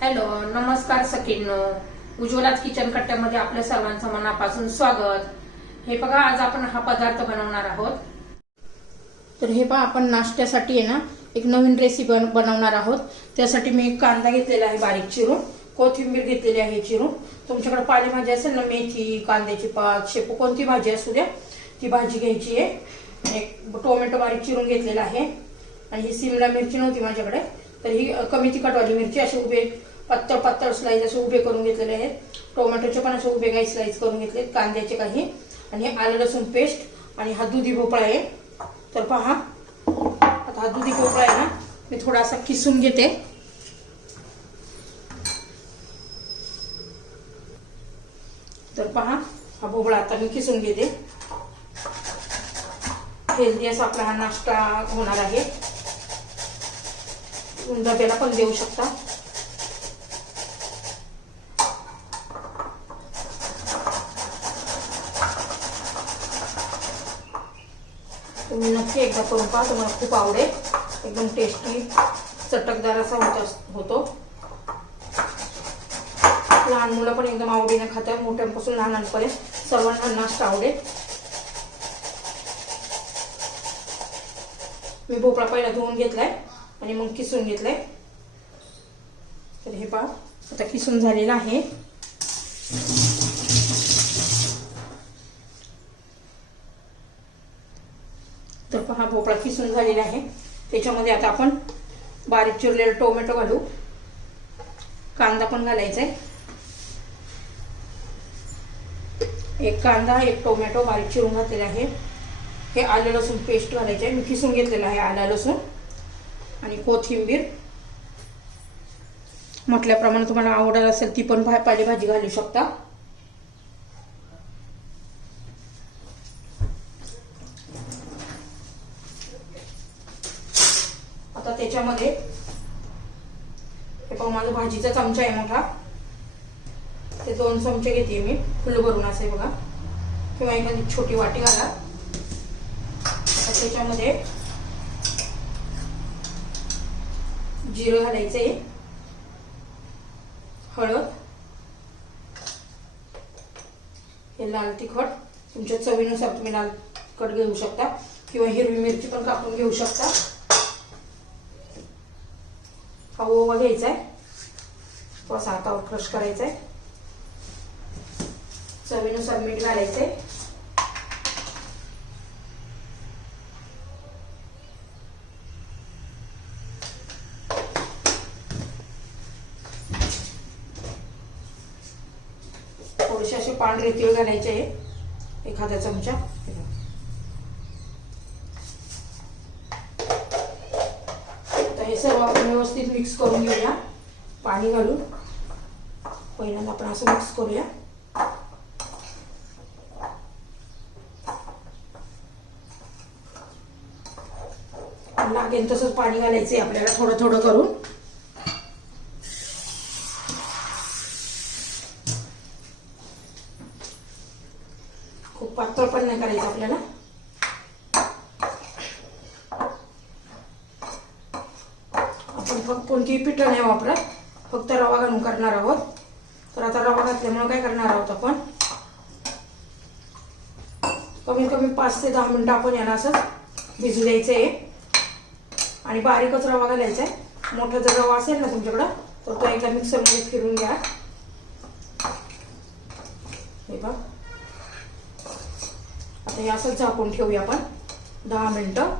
Hello, नमस्कार सखींनो. उज्ज्वलाच kitchen कट्ट्यामध्ये आपल्या सर्वांचं मनापासून स्वागत. हे बघा, आज आपण हा पदार्थ बनवणार आहोत. तर हे पहा, आपण नाश्त्यासाठी आहे ना एक नवीन रेसिपी बनवणार आहोत. त्यासाठी मी एक कांदा घेतलेला आहे बारीक चिरून, कोथिंबीर घेतलेली आहे चिरून. तुमच्याकडे पालेभाजी असेल ना, मेथी, कांद्याची पात, शेपू, कोणती भाजी असू द्या ती भाजी घ्यायची आहे. एक टोमॅटो बारीक चिरून घेतलेला आहे आणि ही सिमला मिरची नव्हती माझ्याकडे, तर ही कमी तिखटवाली मिरची असे उभे पातळ पातळ स्लाइस असे उभे करून घेतलेले आहेत. टोमॅटोचे पण असे उभे काही स्लाइस करून घेतले, कांद्याचे काही, आणि हे आलं लसूण पेस्ट, आणि हा दुधी भोपळा आहे. तर पहा, आता हा दुधी भोपळा आहे ना मी थोडासा किसून घेते. तर पहा, हा भोपळा आता मी किसून घेते. हेल्दी असा आपला हा नाश्ता होणार आहे. डब्याला पण देऊ शकता. तुम्ही नक्की एकदा करून पहा, तुम्हाला खूप आवडेल. एकदम टेस्टी चटकदार असा होतो. लहान मुलं पण एकदम आवडीने खातात, मोठ्यांपासून लहानांपर्यंत सर्वांना नाश्ता आवडेल. मी भोपळा पहिला धुवून घेतलाय आणि मग किसून घेतलाय. तर हे पहा, आता किसून झालेला आहे. तर पहा, भोपळा किसून झालेला आहे. त्याच्यामध्ये आता आपण बारीक चिरलेला टोमॅटो घालू, कांदा पण घालायचा आहे. एक कांदा, एक टोमॅटो बारीक चिरून घातलेला आहे. हे आलं लसूण पेस्ट घालायचे आहे, मी किसून घेतलेलं आहे आलं लसूण, आणि कोथिंबीर म्हटल्याप्रमाणे तुम्हाला आवडत असेल ती पण पालेभाजी घालू शकता. आता त्याच्यामध्ये हे पाहू, माझा भाजीचा चमचा आहे मोठा, ते 2 चमचे घेते मी फुल भरून असे बघा, किंवा एखादी छोटी वाटी घाला. त्याच्यामध्ये जिरं घालायचे, हळद, हे लाल तिखट, तुमच्या चवीनुसार तुम्ही लाल तिखट घेऊ शकता किंवा हिरवी मिरची पण कापून घेऊ शकता. हा ओवा घ्यायचा आहे, थोडासा हातावर क्रश करायचा आहे. चवीनुसार मीठ घालायचंय. थोडेसे असे पांढरे तीळ घालायचे आहे, एखादा चमचा. तर हे सर्व आपण व्यवस्थित मिक्स करून घेऊया पाणी घालून. पहिल्यांदा आपण असं मिक्स करूया. लागेल तसंच पाणी घालायचंय आपल्याला, थोडं थोडं करून. खूप पातळ पण नाही करायचं आपल्याला. आपण फक्त कोणतीही पिठं नाही वापरत, फक्त रवा घालून करणार आहोत. तर आता रवा घातल्यामुळे काय करणार आहोत आपण, कमीत कमी 5 ते 10 मिनिटं आपण याला असंच भिजू द्यायचं आहे. आणि बारीकच रवा घालायचा आहे. मोठा जर रवा असेल ना तुमच्याकडं, तर तो एकदा मिक्सरमध्ये फिरून घ्या. हे बघा, आता हे असंच झाकून ठेवूया आपण 10 मिनिटं.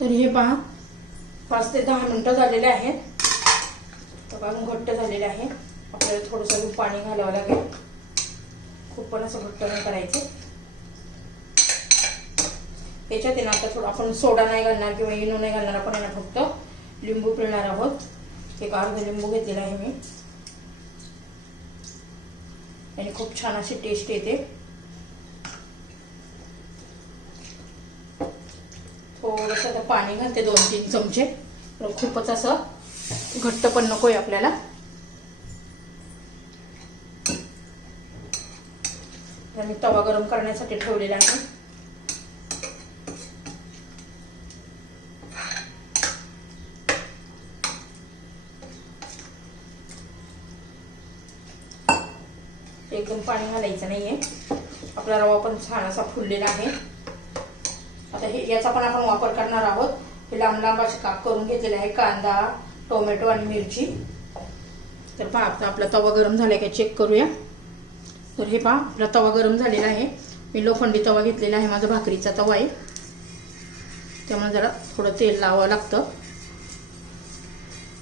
तर हे पहा, 5 ते 10 मिनिटं झालेले आहेत. बघा, घट्ट झालेले आहे. आपल्याला थोडंसं पाणी घालावं लागेल, खूप पण असं घट्ट नाही करायचं. याच्यात आहे ना आता थोडं आपण सोडा नाही घालणार किंवा इनो नाही घालणार, आपण याला फक्त लिंबू पिळणार आहोत. एक अर्धा लिंबू घेतलेला आहे मी, आणि खूप छान अशी टेस्ट येते. थोडंसं आता पाणी घालते, 2-3 चमचे. खूपच असं घट्ट पण नकोय आपल्याला. मी तवा गरम करण्यासाठी ठेवलेला आहे. एकदम पाणी घालायचं नाहीये. आपला रवा पण छान असा फुललेला आहे. आता हे याचा पण आपण वापर करणार आहोत. हे लांब लांब असे काप करून घेतलेले आहे, कांदा, टोमॅटो आणि मिरची. तर पहा आता आपला तवा गरम झालाय का चेक करूया. तर हे पहा आपला तवा गरम झालेला आहे. मी लोखंडी तवा घेतलेला आहे, माझा भाकरीचा तवा आहे, त्यामुळे जरा थोडं तेल लावावं लागतं.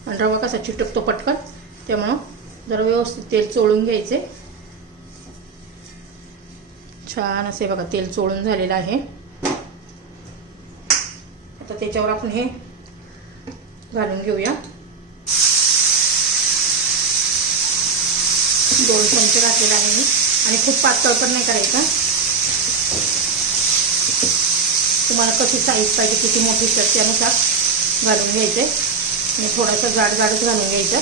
आणि रवा कसा चिटकतो पटकन, त्यामुळं जरा व्यवस्थित तेल चोळून घ्यायचे. छान असे बघा तेल चोळून झालेलं आहे. आता त्याच्यावर आपण हे घालून घेऊया. 2 चमचे घातलेला आहे मी. आणि खूप पातळ पण नाही करायचं. तुम्हाला कशी साईज पाहिजे, किती मोठी तर त्यानुसार घालून घ्यायचे. आणि थोडासा जाड जाडच घालून घ्यायचं.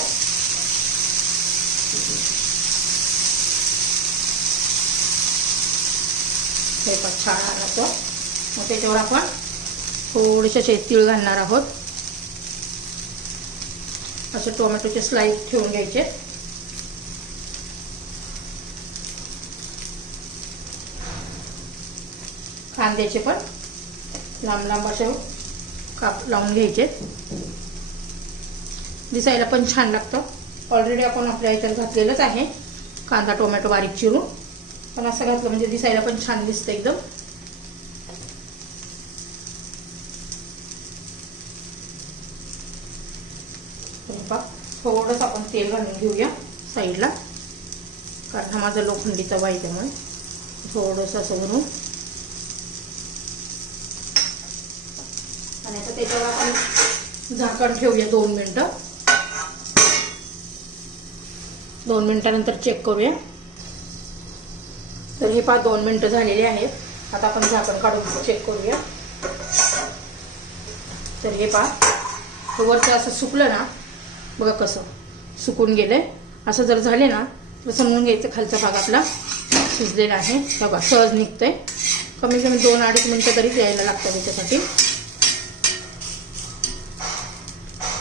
हे पण छान असं. मग त्याच्यावर आपण थोडेसे तीळ घालणार आहोत. असे टोमॅटोचे स्लाइस ठेवून घ्यायचे. कांद्याचे पण लांब लांब असे काप लावून घ्यायचे. दिसायला पण छान लागतं. ऑलरेडी आपण आपल्या इथे घातलेलंच आहे कांदा टोमॅटो बारीक चिरून, पण असं घातलं म्हणजे दिसायला पण छान दिसतं एकदम. थोडंसं आपण तेल घालून घेऊया साईडला, कारण हा माझा लोखंडी तवा आहे त्यामुळे थोडंसं असं भरून. आणि आता त्याच्यावर आपण झाकण ठेवूया 2 मिनिटं. 2 मिनिटानंतर चेक करूया. तर हे 2 मिनिटं झालेले आहेत. आता आपण झाकण काढून चेक करूया. तर हे वरचं असं सुकलं ना, बघा कसं सुकून गेलंय. असं जर झाले ना तर समजून घ्यायचं खालचा भाग आपला शिजलेला आहे. बघा सहज निघतंय. कमीत कमी 2-2.5 मिनिटं तरी द्यायला लागतं त्याच्यासाठी.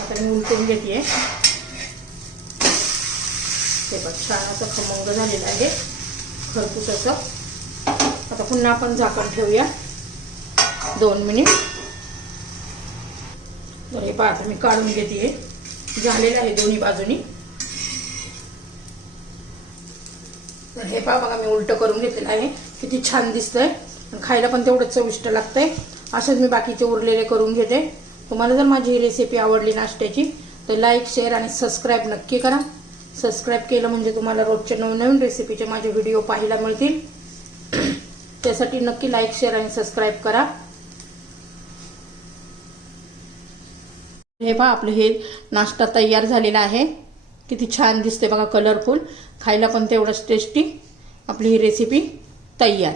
आता मी उलटून घेते. ते पण छान असं खमंग झालेलं आहे, खरपूस असं. आता पुन्हा आपण झाकण ठेवूया 2 मिनिट. तर हे आता मी काढून घेते. झालेलं आहे दोन्ही बाजूनी. तर हे बघा मी उलट करून घेतलेलं आहे. किती छान दिसतंय. खायला पण तेवढंच चविष्ट लागतंय. असंच मी बाकीचे उरलेले करून घेते. तुम्हाला जर माझी ही रेसिपी आवडली नाश्त्याची तर लाईक, शेअर आणि सबस्क्राईब नक्की करा. सबस्क्राईब केलं म्हणजे तुम्हाला रोजच्या नवनवीन रेसिपीचे माझे व्हिडिओ पाहायला मिळतील. त्यासाठी नक्की लाईक, शेअर आणि सबस्क्राईब करा. हे आपलं हे नाश्ता तयार झालेला आहे. किती छान दिसते बघा, कलरफुल. खायला पण तेवढंच टेस्टी. आपली ही रेसिपी तयार.